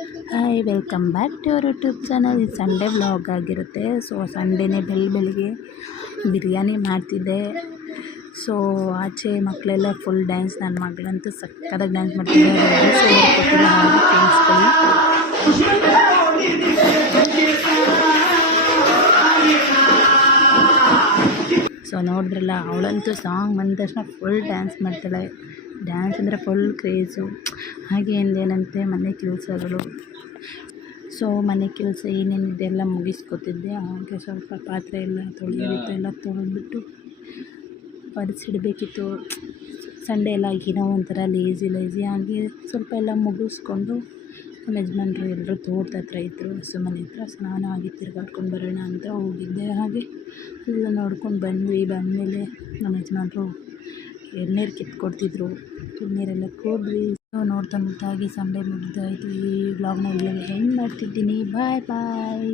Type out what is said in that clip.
Hi welcome back to our YouTube channel. ಇದು Sunday vlog ಆಗಿರುತ್ತೆ. ಸೊ ಸಂಡೇನೇ ಬೆಳಿಗ್ಗೆ ಬಿರಿಯಾನಿ ಮಾಡ್ತಿದ್ದೆ. ಸೊ ಆಚೆ ಮಕ್ಕಳೆಲ್ಲ ಫುಲ್ ಡ್ಯಾನ್ಸ್, ನನ್ನ ಮಗಳಂತೂ ಸಕ್ಕತ್ತಾಗಿ ಡ್ಯಾನ್ಸ್ ಮಾಡ್ತಿದ್ದಾರೆ. ಸೊ ನೋಡಿದ್ರಲ್ಲ, ಅವಳಂತೂ ಸಾಂಗ್ ಬಂದ ತಕ್ಷಣ ಫುಲ್ ಡ್ಯಾನ್ಸ್ ಮಾಡ್ತಾಳೆ. ಡ್ಯಾನ್ಸ್ ಅಂದರೆ ಫುಲ್ ಕ್ರೇಜು. ಹಾಗೆ ಏನಂತೆ ಮನೆ ಕೆಲಸಗಳು. ಸೊ ಮನೆ ಕೆಲಸ ಏನೇನಿದೆ ಎಲ್ಲ ಮುಗಿಸ್ಕೊತಿದ್ದೆ. ಹಾಗೆ ಸ್ವಲ್ಪ ಪಾತ್ರೆ ಎಲ್ಲ ತೊಳೆಯೋದಿತ್ತು, ಎಲ್ಲ ತೊಳೆದ್ಬಿಟ್ಟು ಪರಿಸಿಡಬೇಕಿತ್ತು. ಸಂಡೇ ಎಲ್ಲ ಏನೋ ಒಂಥರ ಲೇಜಿ ಆಗಿ ಸ್ವಲ್ಪ ಎಲ್ಲ ಮುಗಿಸ್ಕೊಂಡು ನಮ್ಮ ಯಜಮಾನ್ರು ಎಲ್ಲರೂ ತೋಟದ ಹತ್ರ ಇದ್ದರು, ಹಸು ಮನೆ ಹತ್ರ. ಸ್ನಾನ ಆಗಿ ತಿರ್ಗಾಡ್ಕೊಂಡು ಬರೋಣ ಅಂತ ಹೋಗಿದ್ದೆ. ಹಾಗೆ ಎಲ್ಲ ನೋಡ್ಕೊಂಡು ಬಂದಮೇಲೆ ನಮ್ಮ ಯಜಮಾನ್ರು ಎಳ್ನೀರು ಕಿತ್ಕೊಡ್ತಿದ್ರು. ಎಳ್ನೀರೆಲ್ಲ ಕೊಡ್ರಿ. ನೋಡ್ತಾ ಹಾಗೆ ಸಂಡೇ ಮುಗಿದಾಯಿತು. ಈ ವ್ಲಾಗ್ನ ಇಲ್ಲಿಗೆ ಎಂಡ್ ಮಾಡ್ತಿದ್ದೀನಿ. ಬಾಯ್ ಬಾಯ್.